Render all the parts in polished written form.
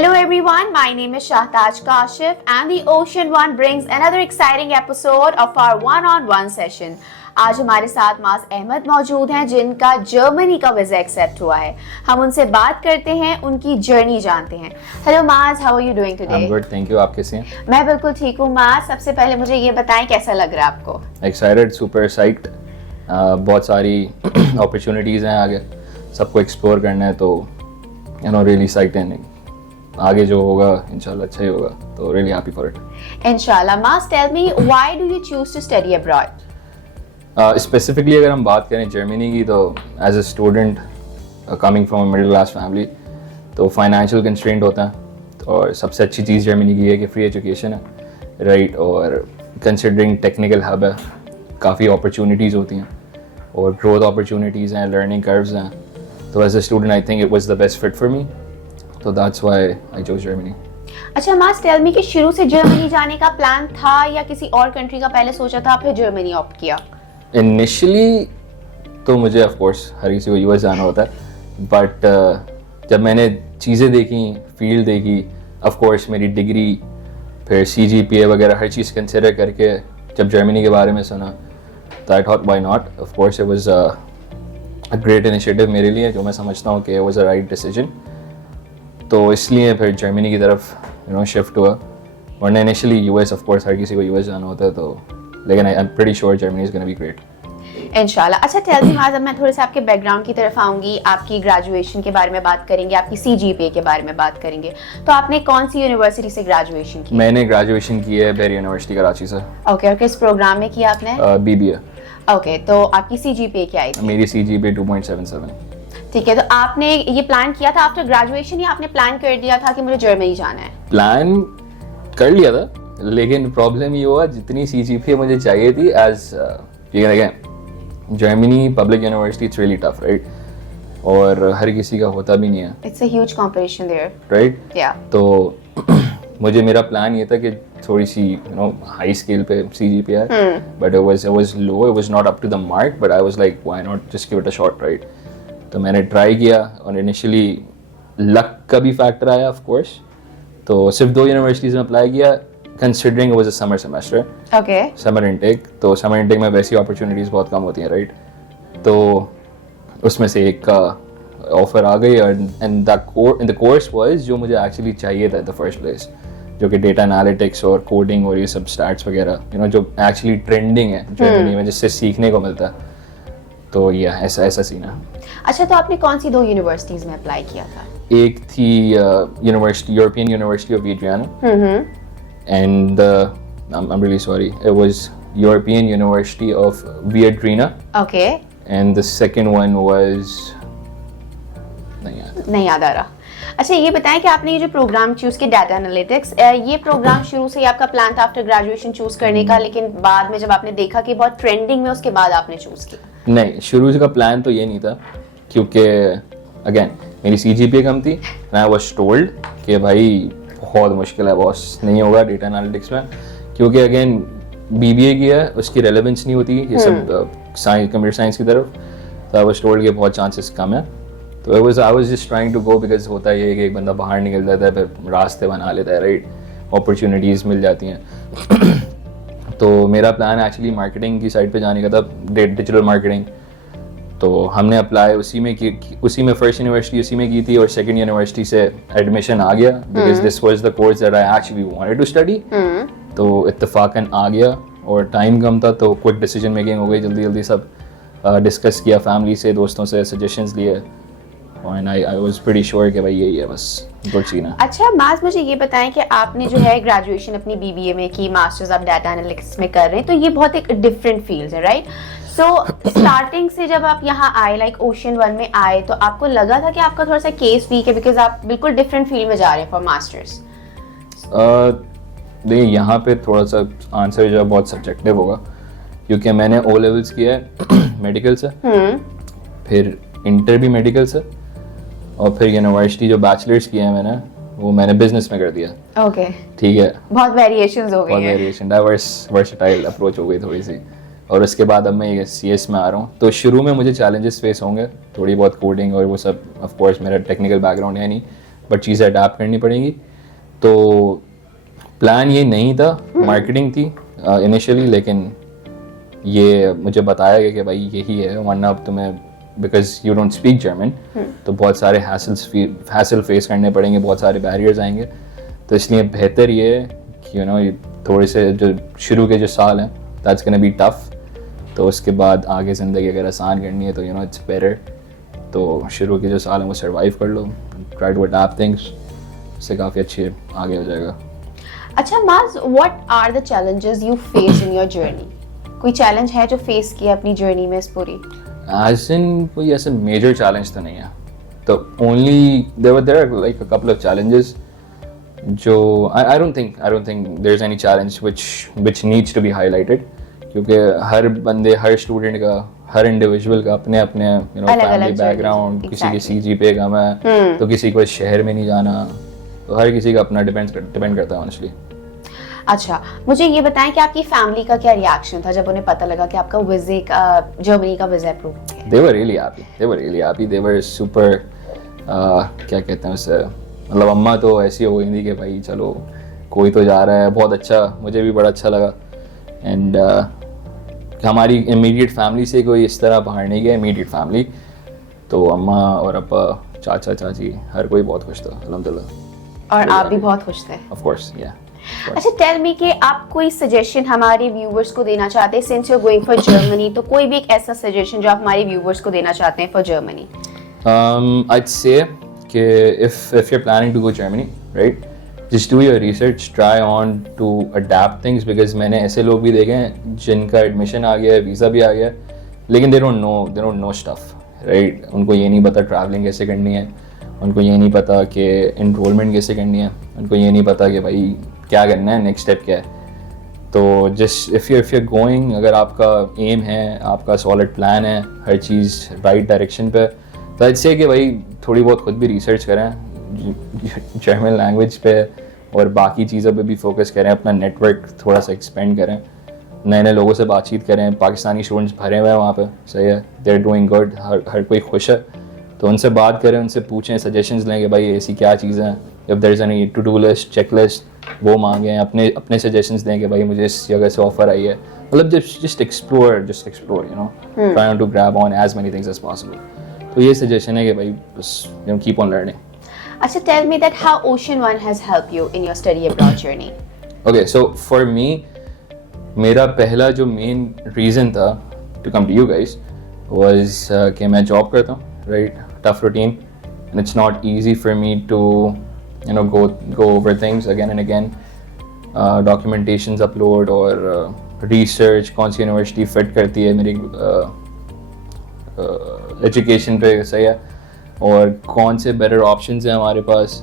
Hello everyone, my name is Shahtaj Kashif and the Ocean One brings another exciting episode of our one-on-one session. आज हमारे साथ माज अहमद मौजूद हैं जिनका जर्मनी का वीजा एक्सेप्ट हुआ है. हम उनसे बात करते हैं, उनकी जर्नी जानते हैं. Hello Maaz, how are you doing today? I am good, thank you. आप कैसे हैं? मैं बिल्कुल ठीक हूँ माज. सबसे पहले मुझे ये बताएं कैसा लग रहा है आपको? Excited, super psyched. बहुत सारी अपॉर्चुनिटीज़ हैं आगे, सबको एक्सप्लोर करना है, तो यू नो रियली साइक्ड. आगे जो होगा इंशाल्लाह अच्छा ही होगा, तो रियली हैप्पी फॉर इट. इंशाल्लाह. Maaz, tell me, why do you choose to study abroad? Specifically अगर हम बात करें जर्मनी की, तो as a student coming from middle class family, तो फाइनेंशियल कंस्ट्रेंट होता है. और सबसे अच्छी चीज़ जर्मनी की है कि फ्री एजुकेशन है, राइट. और कंसिडरिंग टेक्निकल हब है, काफ़ी अपॉर्चुनिटीज़ होती हैं और ग्रोथ अपॉर्चुनिटीज़ हैं, लर्निंग कर्व्स हैं. तो as a student I think it was the best fit for me, तो that's why I chose Germany. अच्छा मास, टेल मी कि शुरू से जर्मनी जाने का प्लान था या किसी और कंट्री का पहले सोचा था फिर जर्मनी ऑप्ट किया? इनिशियली तो मुझे ऑफ कोर्स हर किसी को यूएस जाना होता है, बट जब मैंने चीज़ें देखी, फील्ड देखी, ऑफ कोर्स मेरी डिग्री, फिर CGPA वगैरह हर चीज़ कंसिडर करके जब जर्मनी के बारे में सुना, तो I thought why not. Of course it was a great initiative मेरे लिए, जो मैं समझता हूँ कि it was a right decision. तो इसलिए फिर जर्मनी की तरफ यू नो शिफ्ट हुआ. वरना इनिशियली यूएस, ऑफ कोर्स हर किसी को यूएस जाना होता है, तो लेकिन I am pretty sure Germany is gonna be great. इंशाल्लाह. अच्छा टेल मी माज, अब मैं थोड़े से आपके बैकग्राउंड की तरफ आऊंगी. आपकी ग्रेजुएशन के बारे में बात करेंगे, आपकी CGPA के बारे में बात करेंगे. तो आपने कौन सी यूनिवर्सिटी से ग्रेजुएशन की? मैंने ग्रेजुएशन की है बेरी यूनिवर्सिटी कराची से. ओके, और किस प्रोग्राम में किया आपने? BBA. ओके, तो आपकी CGPA क्या आई थी? मेरी CGPA 2.77. ठीक है, तो आपने ये प्लान किया था आफ्टर ग्रेजुएशन या आपने प्लान कर दिया था कि मुझे जर्मनी जाना है? प्लान कर लिया था, लेकिन प्रॉब्लम ये हुआ जितनी CGPA मुझे चाहिए थी as Germany public university, it's really tough, right. और हर किसी का होता भी नहीं है. It's a huge competition there, right. या तो मुझे मेरा प्लान ये था कि थोड़ी सी यू नो हाई स्केल पे CGPA है, but it was low, it was not up to the mark, but I was like why not just give it a shot, right. तो मैंने ट्राई किया और इनिशियली लक का भी factor आया of course. तो सिर्फ 2 यूनिवर्सिटीज़ में अप्लाई किया, considering was a summer semester, okay, summer intake. तो समर इनटेक में वैसी अपॉर्चुनिटीज़ बहुत कम होती हैं, राइट. तो उसमें से एक का ऑफर आ गई, और एंड द कोर्स वाज जो मुझे एक्चुअली चाहिए था इन द फर्स्ट प्लेस, जो कि डेटा एनालिटिक्स और कोडिंग और ये सब स्टैट्स वगैरह, यू नो, जो एक्चुअली ट्रेंडिंग है जर्मनी में, जिससे सीखने को मिलता है. तो ये ऐसा सीन है. अच्छा, तो आपने कौन सी 2 यूनिवर्सिटीज में अप्लाई किया था? एक थी university, European University of Vienna, and I am really sorry, it was European University of Viadrina. Okay, and the second one was नहीं याद आ रहा. अच्छा, ये बताएं कि आपने ये जो प्रोग्राम चूज किया डाटा एनालिटिक्स, ये प्रोग्राम शुरू से ही आपका प्लान था आफ्टर ग्रेजुएशन चूज करने का, लेकिन बाद में जब आपने देखा कि बहुत ट्रेंडिंग में, उसके बाद आपने चूज किया? नहीं, शुरू से का प्लान तो ये नहीं था, क्योंकि अगेन मेरी CGPA कम थी. आई वाज टोल्ड कि भाई बहुत मुश्किल है बॉस, नहीं होगा डेटा एनालिटिक्स में, क्योंकि अगेन BBA किया है, उसकी रेलेवेंस नहीं होती ये सब साइंस, कंप्यूटर साइंस की तरफ. तो आई वाज टोल्ड कि बहुत चांसेस कम है. तो I was just trying to go, because होता है कि एक बंदा बाहर निकल जाता है, फिर रास्ते बना लेता है, राइट. अपॉर्चुनिटीज़ मिल जाती हैं. तो मेरा प्लान एक्चुअली मार्केटिंग की साइड पे जाने का था, डिजिटल मार्केटिंग. तो हमने अप्लाई उसी में फर्स्ट यूनिवर्सिटी उसी में की थी, और सेकंड यूनिवर्सिटी से एडमिशन आ गया, because this was the course that I actually wanted to study. तो इत्तेफाकन आ गया, और टाइम कम था, तो क्विक डिसीजन मेकिंग हो गई, जल्दी जल्दी सब डिस्कस किया, फैमिली से, दोस्तों से सजेशंस लिए, और आई वाज प्रीटी श्योर कि भाई यही है बस, गुड सीन है. अच्छा माज, मुझे ये बताएं कि आपने जो है ग्रेजुएशन अपनी BBA में की, मास्टर्स आप डाटा एनालिटिक्स में कर रहे हैं, तो ये बहुत एक डिफरेंट फील्ड है, राइट. सो स्टार्टिंग से जब आप यहाँ आए, लाइक ओशन वन में आए, तो आपको लगा था कि आपका थोड़ा सा केस वीक है, बिकॉज आप बिल्कुल डिफरेंट फील्ड में जा रहे हैं फॉर मास्टर्स? देखिए, यहाँ पे थोड़ा सा आंसर जो बहुत सब्जेक्टिव होगा, क्योंकि मैंने O लेवल्स किया है मेडिकल से, फिर इंटर भी मेडिकल से, और फिर यूनिवर्सिटी जो बैचलर्स किया है मैंने, वो मैंने बिजनेस में कर दिया. ओके, ठीक है, बहुत वेरिएशंस हो गई हैं, बहुत वेरिएशन, वर्सेटाइल अप्रोच हो गई थोड़ी सी. और उसके बाद अब मैं CS में आ रहा हूँ. तो शुरू में मुझे चैलेंजेस फेस होंगे, थोड़ी बहुत कोडिंग और वो सब, ऑफ कोर्स मेरा टेक्निकल बैकग्राउंड है नहीं, बट चीज़ें अडाप्ट करनी पड़ेंगी। तो प्लान ये नहीं था, मार्केटिंग थी इनिशियली, लेकिन ये मुझे बताया गया कि भाई यही है, वरना अब तुम्हें because you don't speak German तो बहुत सारे हैसल फेस करने पड़ेंगे, बहुत सारे बैरियर्स आएंगे। तो इसलिए बेहतर ये है कि ये थोड़े से जो शुरू के जो साल हैं दैट्स गोना बी टफ, तो उसके बाद आगे ज़िंदगी अगर आसान करनी है तो इट्स बेटर। तो शुरू के जो साल हैं वो सर्वाइव कर लो, ट्राई टू अडैप्ट थिंग्स, इससे काफ़ी अच्छे आगे हो जाएगा। अच्छा Maaz, what are the challenges you face in your journey? कोई चैलेंज है जो फेस किया अपनी जर्नी में इस पूरी? As in कोई ऐसा मेजर चैलेंज तो नहीं है, तो only there are like a couple of challenges जो I don't think there's any challenge which needs to be highlighted, क्योंकि हर बंदे, हर स्टूडेंट का, हर इंडिविजुअल का अपने अपने फैमिली बैकग्राउंड, किसी की CGPA कम है तो किसी को इस शहर में नहीं जाना, तो हर किसी का अपना डिपेंड करता है ऑनेस्टली। अच्छा, मुझे ये बताएं कि आपकी फैमिली का क्या रिएक्शन था जब उन्हें पता लगा कि आपका जर्मनी का वीजा अप्रूव हो गया? They were really happy, they were super क्या कहते हैं उसे, मतलब अम्मा तो ऐसी हो गई थी कि भाई चलो कोई तो जा रहा है, बहुत अच्छा, मुझे भी बड़ा अच्छा लगा। एंड हमारी इमीडिएट फैमिली से कोई इस तरह बाहर नहीं गया, इमीडिएट फैमिली, तो अम्मा और अप्पा, चाचा चाची, हर कोई बहुत खुश था अल्हम्दुलिल्लाह। और आप भी बहुत खुश थे? ऑफ कोर्स, या। अच्छा, टेल मी कि आप कोई सजेशन हमारे व्यूवर्स को देना चाहते हैं since you are going for Germany, तो कोई भी एक ऐसा सजेशन जो आप हमारे व्यूवर्स को देना चाहते हैं फॉर जर्मनी? I'd say कि if you're planning to go Germany, right, just do your research, try on to adapt things, because मैंने ऐसे लोग भी देखे हैं जिनका एडमिशन आ गया है, वीज़ा भी आ गया है, लेकिन they don't know stuff, right? उनको ये नहीं पता ट्रैवलिंग कैसे करनी है, उनको ये नहीं पता कि इनरोलमेंट कैसे करनी है, उनको ये नहीं पता कि भाई क्या करना है, नेक्स्ट स्टेप क्या है। तो जस्ट इफ़ you're गोइंग, अगर आपका एम है, आपका सॉलिड प्लान है, हर चीज़ राइट डायरेक्शन पे, तो इससे कि भाई थोड़ी बहुत खुद भी रिसर्च करें जर्मन लैंग्वेज पे और बाकी चीज़ों पे भी फोकस करें, अपना नेटवर्क थोड़ा सा एक्सपेंड करें, नए नए लोगों से बातचीत करें। पाकिस्तानी स्टूडेंट्स भरे हुए हैं वहाँ पे, सही है, दे आर डूइंग गुड, हर कोई खुश है, तो उनसे बात करें, उनसे पूछें, सजेशंस लें कि भाई ऐसी क्या चीज़ें हैं, if there is any to do list, check list, वो मांगें, अपने सजेशंस दें कि भाई मुझे इस जगह से ऑफर आई है, मतलब just explore try to grab on as many things as possible. तो ये सजेशन है कि भाई बस कीप ऑन लर्निंग। अच्छा, tell me that how Ocean One has helped you in your study abroad journey? Okay, so for me, मेरा पहला जो मेन रीज़न था to come to you guys was कि मैं जॉब करता हूँ, right, tough routine, and it's not easy for me to go over things again and again, documentations upload और research कौन सी यूनिवर्सिटी फिट करती है मेरी एजुकेशन पे, सही है, और कौन से बेटर ऑप्शंस हैं हमारे पास,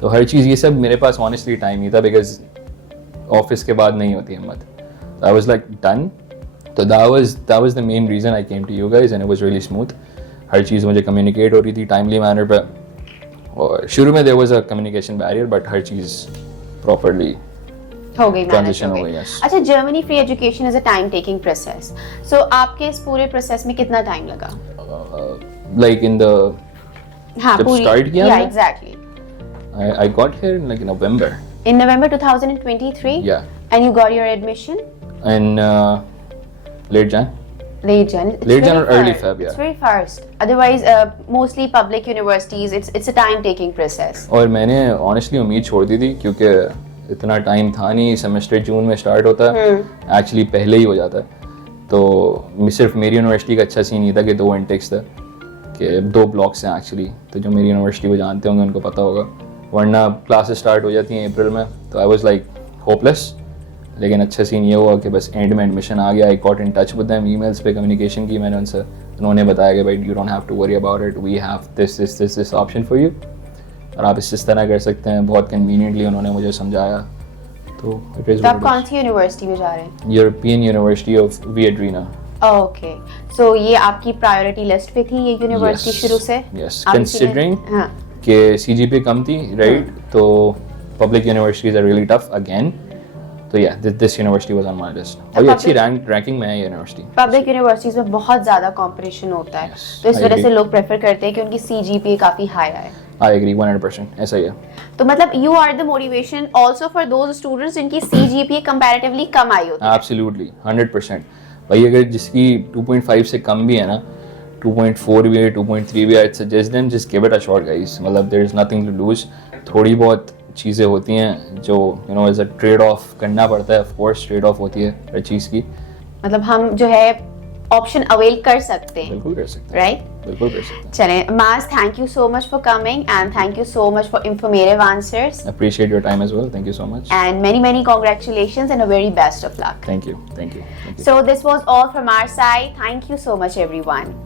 तो हर चीज़ ये सब मेरे पास ऑनेस्टली टाइम नहीं था, बिकॉज ऑफिस के बाद नहीं होती हिम्मत। आई वाज लाइक डन, तो that was the main reason I came to you guys, and it was really smooth. हर चीज़ मुझे कम्युनिकेट हो रही थी टाइमली मैनर पे, और शुरू में there was a communication barrier, but हर चीज़ प्रॉपरली हो गई, ट्रांजिशन हो गई। yes. अच्छा, Germany free education is a time taking process, so आपके इस पूरे प्रोसेस में कितना टाइम लगा? लाइक इन द जब स्टार्ट किया, yeah, exactly. I got here in like November. In November 2023? Yeah. And you got your admission? In late Jan. Late Jan. It's Late Jan very or early fast. Feb, yeah. It's very fast. Otherwise, mostly public universities, it's a time-taking process. और मैंने honestly उम्मीद छोड़ दी थी, क्योंकि इतना time था नहीं, semester जून में स्टार्ट होता है, एक्चुअली पहले ही हो जाता है। तो सिर्फ मेरी यूनिवर्सिटी का अच्छा सीन ये था कि 2 इंटेक्स थे, कि 2 ब्लॉक्स हैं एक्चुअली, तो जो मेरी यूनिवर्सिटी को जानते होंगे उनको पता होगा, वरना क्लासेस स्टार्ट हो जाती हैं अप्रैल में, तो आई वाज लाइक होपलेस। लेकिन अच्छा सीन ये हुआ कि बस एंड में एडमिशन आ गया। I got in touch with them, emails पे कम्युनिकेशन की मैंने उनसे, उन्होंने बताया कि भाई you don't have to worry about it, we have this option for you, और आप इस तरह कर सकते हैं। बहुत कन्वीनियंटली उन्होंने मुझे समझाया, तो इट इज। तो आप कौन सी यूनिवर्सिटी में जा रहे हैं? European University of Viadrina. Okay, so ये आपकी प्रायोरिटी लिस्ट पे थी ये यूनिवर्सिटी शुरू से? यस, कंसीडरिंग कि CGPA कम थी, राइट, तो public universities are really tough again, तो या this university was on my list और ये अच्छी रैंकिंग में है यूनिवर्सिटी पब्लिक यूनिवर्सिटीज में बहुत ज्यादा कंपटीशन होता है, तो इस I वजह से agree. लोग प्रेफर करते हैं कि उनकी सीजीपीए काफी हाई आए। आई एग्री 100% ऐसा ही है। तो मतलब you are the motivation also for those students जिनकी सीजीपीए कंपैरेटिवली कम आई होती है। एब्सोल्युटली 100%। भाई अगर जिसकी 2.5 से कम भी है ना, 2.4 भी है, 2.3 भी है, I suggest them just give it a shot guys. मतलब there is nothing to lose. थोड़ी बहुत चीज़ें होती हैं जो you know as a trade off करना पड़ता है, ऑफ कोर्स ट्रेड ऑफ होती है हर चीज़ की। मतलब हम जो है ऑप्शन अवेल कर सकते हैं, बिल्कुल कर सकते हैं, राइट? बिल्कुल कर सकते हैं। चलें माज, thank you so much for coming and thank you so much for informative answers Appreciate your time as well. Thank you so much. and many congratulations and a very best of luck. Thank you. Thank you. Thank you. So this was all from our side. Thank you so much everyone.